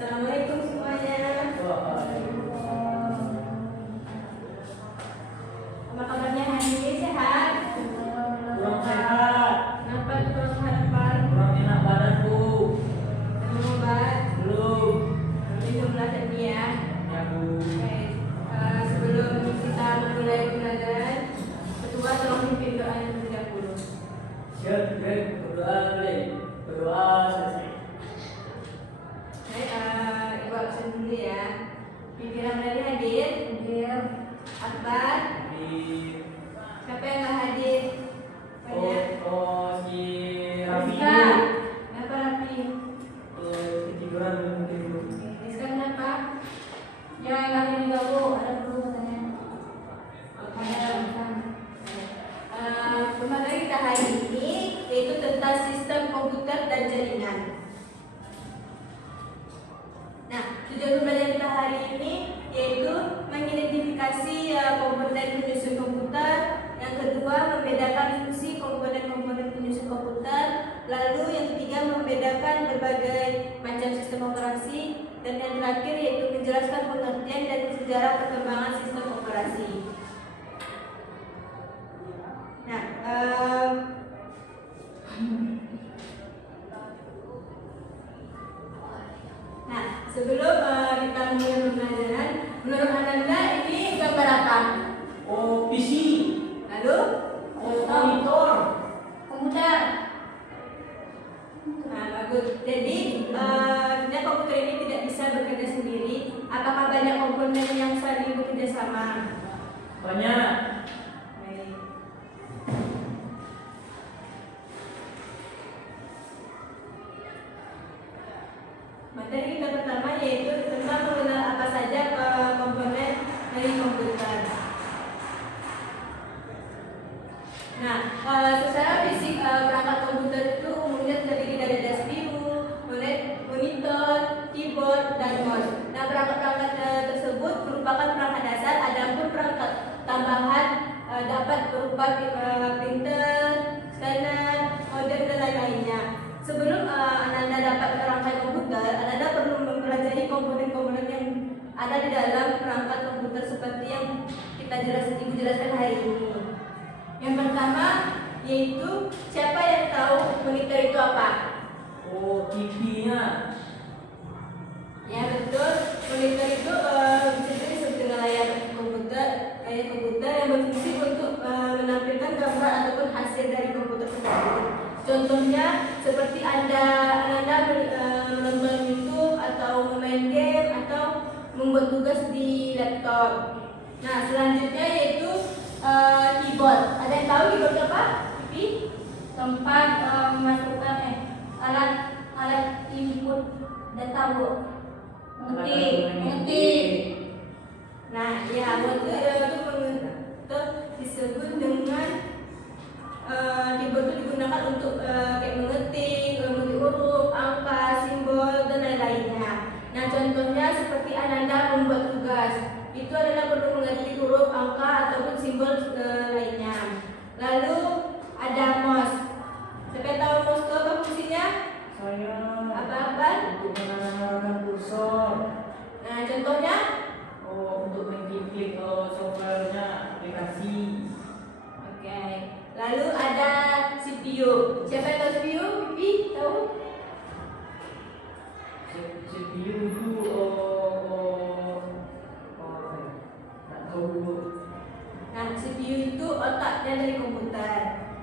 Assalamualaikum semuanya. Apa kabarnya hari ini, sehat? Kurang sehat. Kenapa kurang sehat, Pak? Kurang enak badanku. Minum obat? Belum. Minumlah tadi ya. Ya Bu. Oke. Sebelum kita memulai pelajaran, ketua tolong pimpin doanya terlebih dahulu. Siap, baik. Berdoa boleh. Berdoa selesai. Baik, Ibu absen dulu ya. Pimpinan tadi hadir? Hadir. Akbar? Di Siapa yang nggak hadir? Banyak. si Raffi Rizka. dulu. Kenapa Raffi? Ketiduran mungkin dulu. Rizka kenapa? Ya, yang ini juga Bu, ada perlu katanya. Ada urusan. Pembahasan kita hari ini yaitu tentang sistem komputer dan jaringan. Nah, tujuan pembelajaran kita hari ini yaitu mengidentifikasi komponen penyusun komputer. Yang kedua, membedakan fungsi komponen-komponen penyusun komputer. Lalu yang ketiga, membedakan berbagai macam sistem operasi. Dan yang terakhir yaitu menjelaskan pengertian dan sejarah perkembangan sistem operasi. Nah, sebelum kita mulai pembelajaran, menurut Ananda ini gambar apa? Oh, PC. Lalu, Monitor. Komputer. nah bagus. Jadi, sebenarnya komputer ini tidak bisa bekerja sendiri. Apakah banyak komponen yang saling bekerja sama? Banyak. Baik. Materi kita pertama yaitu tentang mengenal apa saja komponen dari komputer. Nah, secara fisik perangkat komputer itu umumnya terdiri dari ada CPU, monitor, keyboard, dan mouse. Nah, perangkat-perangkat tersebut merupakan perangkat dasar. Adapun perangkat tambahan dapat berupa printer, scanner, modem, dan lain-lainnya. Sebelum Ananda dapat merangkai komputer, Ananda perlu mempelajari komponen-komponen yang ada di dalam perangkat komputer seperti yang Ibu jelaskan hari ini. Yang pertama yaitu siapa yang tahu monitor itu apa? Oh, TV-nya. Ya betul, monitor itu bisa disebut dengan layar komputer yang berfungsi untuk menampilkan gambar ataupun hasil dari komputer tersebut. Contohnya seperti Anda menonton YouTube atau main game atau membuat tugas di laptop. Nah, selanjutnya yaitu keyboard. Ada yang tahu keyboard apa? Pipi? Tempat memasukkan alat input data Bu. Mengetik. Nah, ya itu disebut dengan keyboard itu digunakan untuk kayak mengetik huruf, angka, simbol, dan lain-lainnya. Nah, contohnya seperti Ananda membuat tugas, itu adalah perlu mengetik huruf, angka, ataupun simbol lainnya. Lalu ada mouse. Siapa tahu mouse itu apa fungsinya? Saya Apa-apa? untuk mengarahkan kursor. Nah, contohnya? Oh, untuk mengklik softwarenya aplikasi. Oke. Lalu ada CPU. Siapa yang tahu CPU? Pipi? Tahu? CPU itu tak tahu dulu. Nah, CPU itu otaknya dari komputer.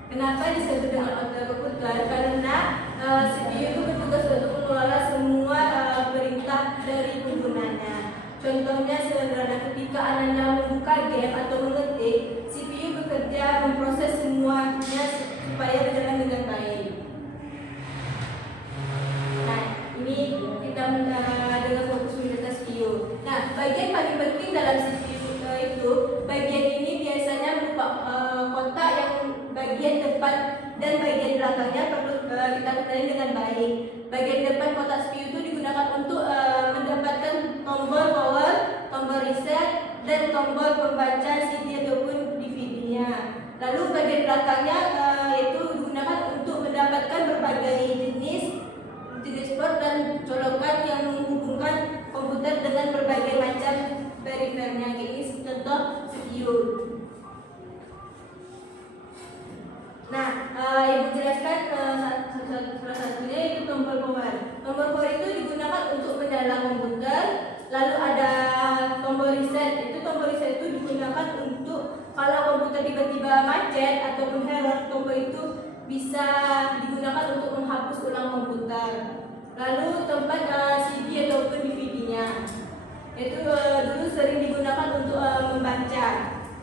Kenapa disebut dengan otak komputer? Karena CPU itu bertugas untuk mengelola semua perintah dari penggunanya. Contohnya sederhana, ketika Ananda membuka game atau mengetik, CPU bekerja memproses semuanya supaya berjalan dengan baik. Nah, ini kita dengan fokus mendeteksi CPU. Nah, bagian paling penting dalam CPU itu, bagian ini biasanya berupa kotak yang bagian depan dan bagian belakangnya perlu kita kenali dengan baik. Bagian depan kotak CPU itu digunakan untuk mendapatkan tombol power, tombol reset, dan tombol pembaca CD ataupun DVD-nya. Lalu bagian belakangnya yaitu digunakan untuk mendapatkan berbagai jenis port dan colokan yang menghubungkan dengan berbagai macam perifernya. Ini contoh CPU. Nah, ibu jelaskan salah satunya itu tombol power. Tombol power itu digunakan untuk menyala komputer. Lalu ada tombol reset. Tombol reset itu digunakan untuk kalau komputer tiba-tiba macet ataupun error, tombol itu bisa digunakan untuk menghapus ulang komputer. Lalu tempat CD ataupun DVD-nya. Itu dulu sering digunakan untuk membaca.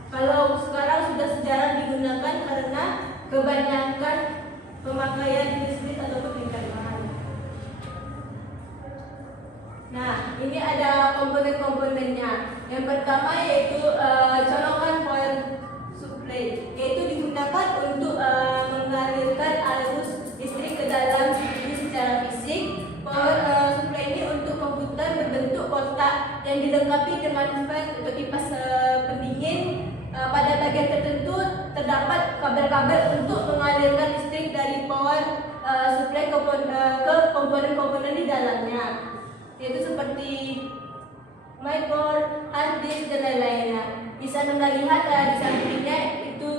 Kalau sekarang sudah jarang digunakan karena kebanyakan pemakaian listrik ataupun internet. Nah, ini ada komponen-komponennya. Yang pertama yaitu colokan power supply, yaitu digunakan untuk mengalirkan arus listrik ke dalam CPU secara fisik. Power supply ini untuk komputer berbentuk kotak yang dilengkapi dengan fan atau kipas pendingin. Pada bagian tertentu terdapat kabel-kabel untuk mengalirkan listrik dari power supply ke komponen-komponen di dalamnya, yaitu seperti motherboard, hard disk dan lain-lainnya. Bisa Anda lihat di sampingnya itu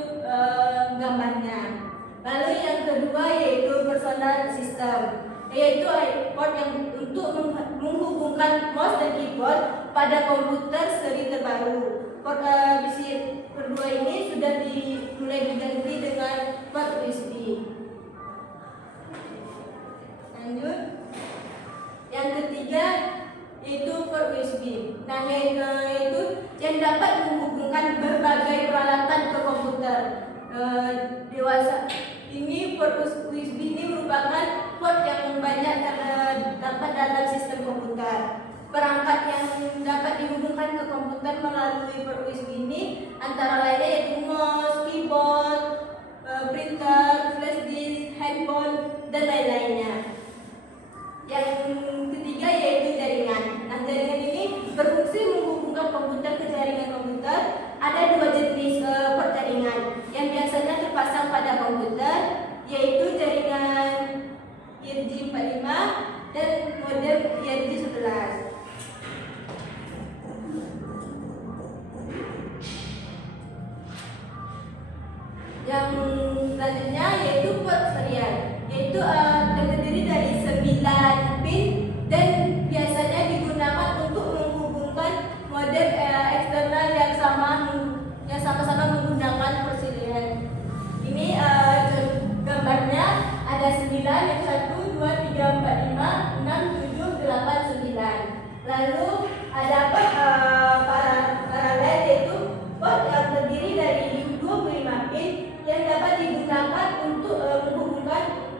gambarnya. Lalu yang kedua yaitu personal system, yaitu port yang untuk menghubungkan mouse dan keyboard pada komputer seri terbaru. Port bisi kedua ini sudah mulai diganti dengan port USB. Lanjut. Yang ketiga yaitu port USB. Nah, yaitu yang dapat menghubungkan berbagai peralatan ke komputer dewasa. Ini port USB ini merupakan port yang banyak terdapat dalam sistem komputer. Perangkat yang dapat dihubungkan ke komputer melalui port USB ini antara lainnya yaitu mouse, keyboard, printer, flash disk, handphone, dan lain-lainnya. Yang ketiga yaitu jaringan. Nah, jaringan ini berfungsi menghubungkan komputer ke jaringan komputer. Ada dua jenis port jaringan yang biasanya terpasang pada komputer, yaitu jaringan ERG45 dan modem ERG11. Yang selanjutnya yaitu port serial, yaitu terdiri dari 9 pin dan biasanya digunakan untuk menghubungkan modem eksternal yang sama-sama menggunakan persilihan. Ini gambarnya ada 9, yang 1, 2, 3, 4, 5, 6, 7, 8, 9. Lalu ada paralel, yaitu port yang terdiri dari 25 pin yang dapat digunakan untuk menghubungkan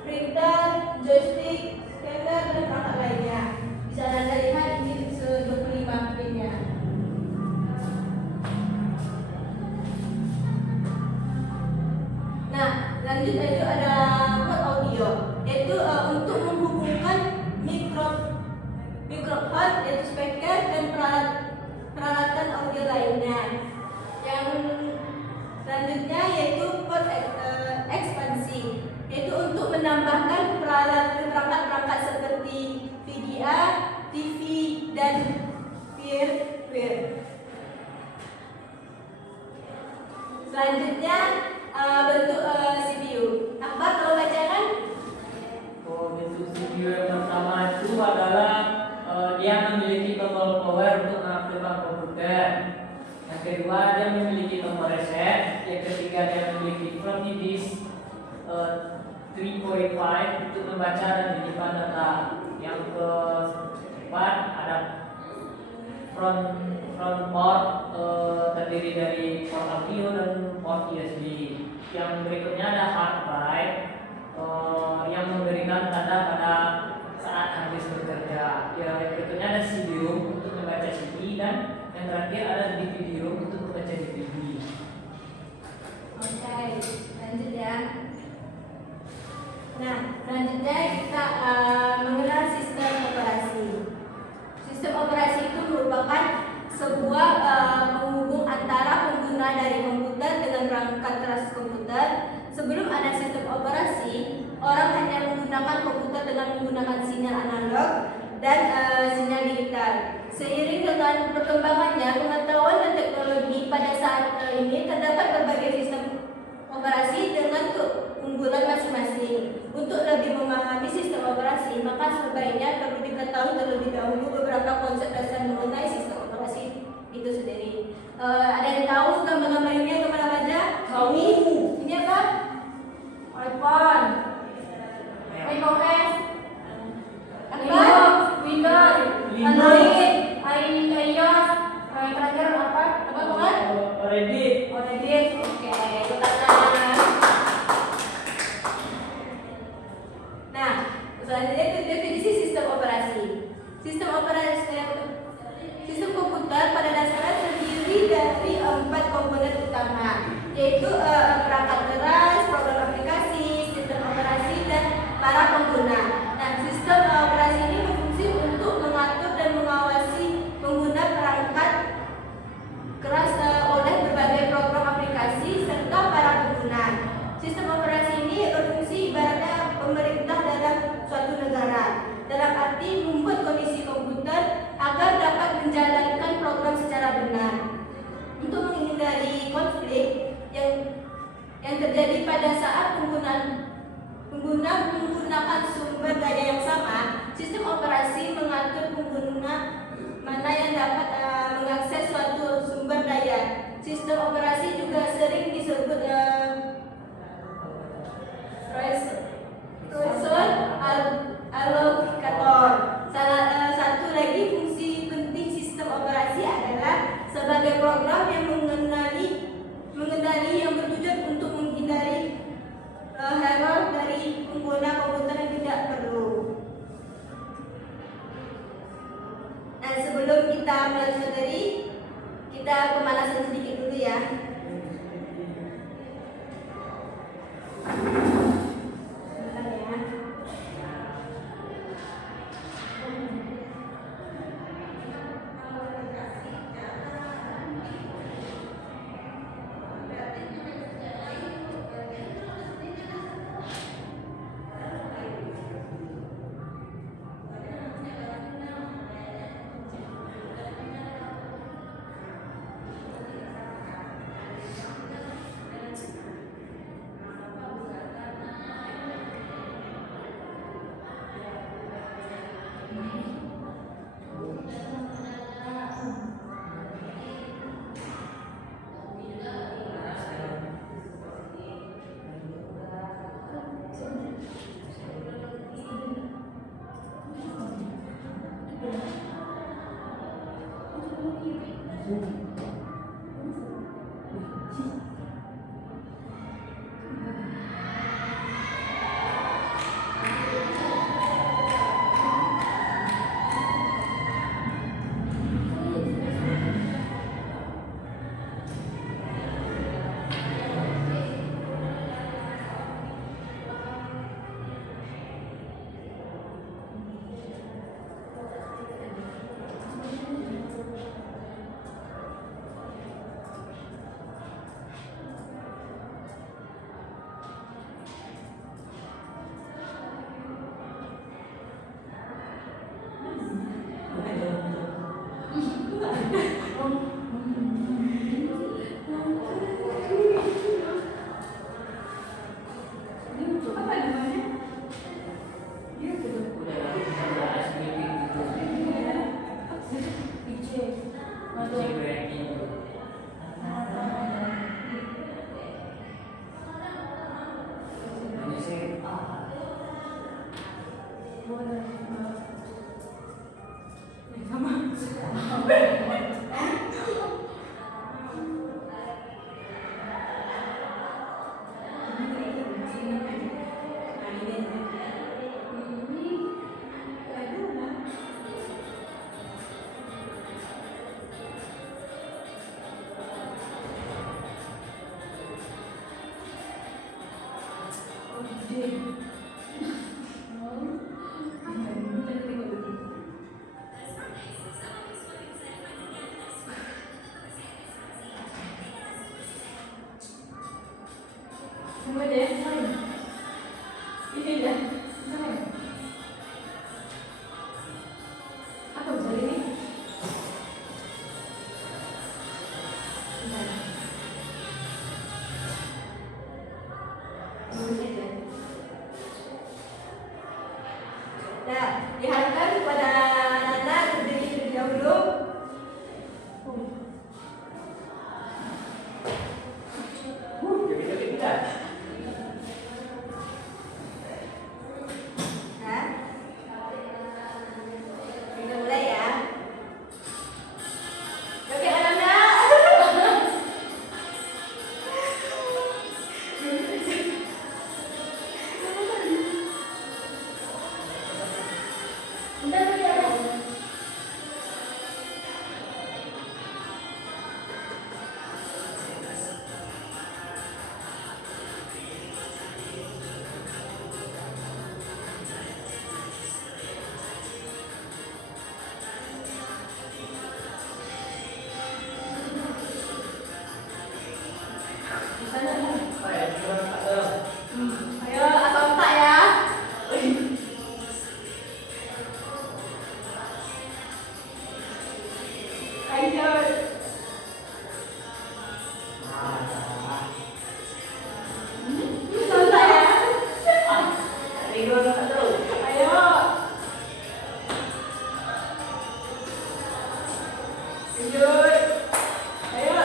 printer, joystick, scanner, dan perangkat lainnya. Bisa Anda lihat ini 25 pinnya. Nah, lanjut itu ada port audio, yaitu untuk menghubungkan mikrofon, yaitu speaker, dan peralatan audio lainnya. Yang selanjutnya yaitu port ekspansi, yaitu untuk menambahkan perangkat-perangkat seperti VGA, TV, dan firmware. Selanjutnya bentuk CPU. Akbar kalau bacakan? Bentuk CPU yang pertama itu adalah dia memiliki tombol power untuk mengaktifkan komputer. Yang kedua, dia memiliki tombol reset. Yang ketiga, dia memiliki floppy disk 3.5 untuk membaca dan menyimpan data. Yang keempat, ada front port terdiri dari port audio dan port USB. Yang berikutnya ada hard drive yang memberikan tanda pada saat habis bekerja. Yang berikutnya ada CD-ROM untuk membaca CD, dan yang terakhir ada DVD-ROM untuk membaca DVD. Oke, lanjut ya. Nah, selanjutnya kita mengenal sistem operasi. Sistem operasi itu merupakan sebuah penghubung antara pengguna dari komputer dengan perangkat keras komputer. Sebelum ada perkembangannya, pengetahuan dan teknologi pada saat ini terdapat berbagai sistem operasi dengan keunggulan masing-masing. Untuk lebih memahami sistem operasi, maka sebaiknya perlu diketahui terlebih dahulu beberapa konsep dasar mengenai sistem operasi itu sendiri. Ada yang tahu gambar-gambar ini, gambar apa aja? Tahu. Ini apa? iPhone, iOS, Apa? Windows, Android, iOS, yang terakhir apa? Apa bukan? Reddit. Oh, Reddit. Oke, pertanyaan. Nah, selanjutnya itu definisi sistem operasi. Sistem komputer pada dasarnya terdiri dari 4 komponen utama, yaitu perangkat keras, program aplikasi, sistem operasi, dan para pengguna. Nah, sistem operasi ini berfungsi untuk mengatur dan mengawasi pengguna perangkat keras oleh berbagai program aplikasi serta para pengguna. Sistem operasi ini berfungsi ibaratnya pemerintah dalam suatu negara, dalam arti membuat kondisi komputer agar dapat menjalankan program secara benar. Untuk menghindari konflik yang terjadi pada saat pengguna menggunakan sumber daya yang sama, sistem operasi mengatur pengguna mana yang dapat mengakses suatu sumber daya. Sistem operasi juga sering disebut resource allocator. Salah satu lagi fungsi penting sistem operasi adalah sebagai program yang mengendali yang bertujuan untuk menghindari error dari pengguna komputer yang tidak perlu. Nah, sebelum kita mulai materi, kita pemanasan sedikit dulu ya. Sebentar ya. diharapkan kepada anak berdiri terlebih dahulu. Joget-joget kita. Nah, kita mulai ya. Oke, anak-anak. Bentar dulu ya. Oh ya, gimana Kak? Ayo, asal tak ya. Ayo. Asal tak ya. Tidur Kak terus. Ayo. Lanjut. Ayo.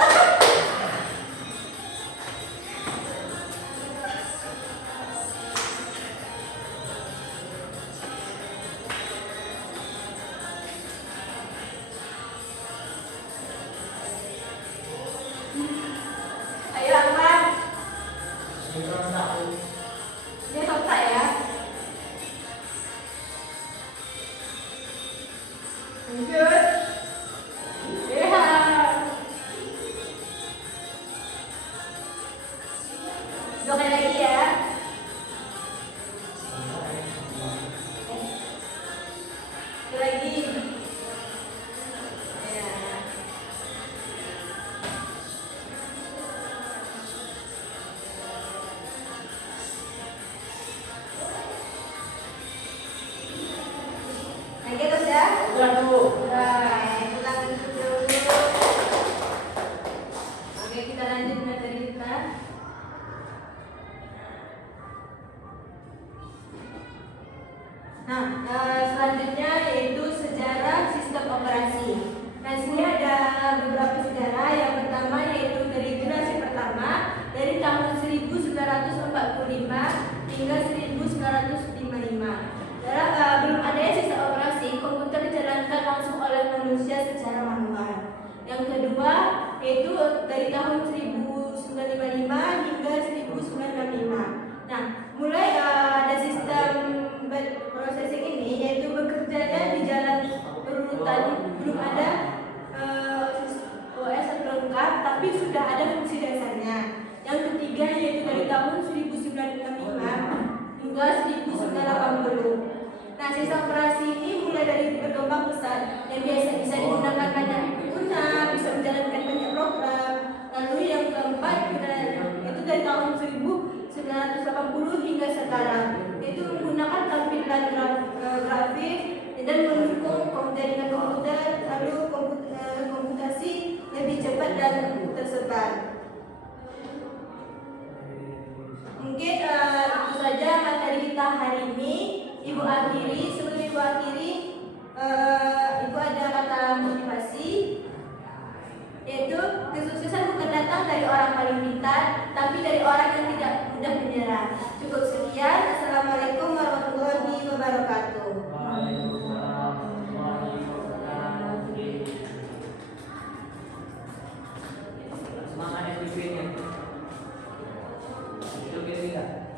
Ayo, Akmal. Tidur satu. Dia tak ya. Lanjut. Ya. Dua kali lagi ya. Satu lagi. Ya. Lagi terus ya. Udah tuh. Ulang dulu. Oke, kita lanjut materi kita. Nah, selanjutnya yaitu sejarah sistem operasi. Nah, sini ada beberapa sejarah. Yang pertama yaitu dari generasi pertama dari tahun 1945 hingga 1955. Belum adanya sistem operasi, komputer dijalankan langsung oleh manusia secara manual. Yang kedua yaitu dari tahun 1955 hingga 1965. Nah, mulai ada sistem processing ini yaitu bekerjanya di jalan berurutan, belum ada OS lengkap, tapi sudah ada fungsi dasarnya. Yang ketiga yaitu dari tahun 1965 hingga 1980. Nah, sistem operasi ini mulai dari berkembang pesat yang biasa bisa digunakan banyak pengguna, bisa menjalankan banyak program. Lalu yang keempat itu dari tahun 1980 hingga sekarang, yaitu menggunakan tampilan grafik dan mendukung jaringan komputer, lalu komputasi lebih cepat dan tersebar. Mungkin itu saja materi kita hari ini. Ibu akhiri, sebelum ibu akhiri, ibu ada kata motivasi, yaitu kesuksesan bukan datang dari orang paling pintar, tapi dari orang yang tidak mudah menyerah. Cukup sekian. Assalamualaikum warahmatullahi wabarakatuh. Waalaikumsalam warahmatullahi wabarakatuh. Semangat SPP-nya. Itu kita.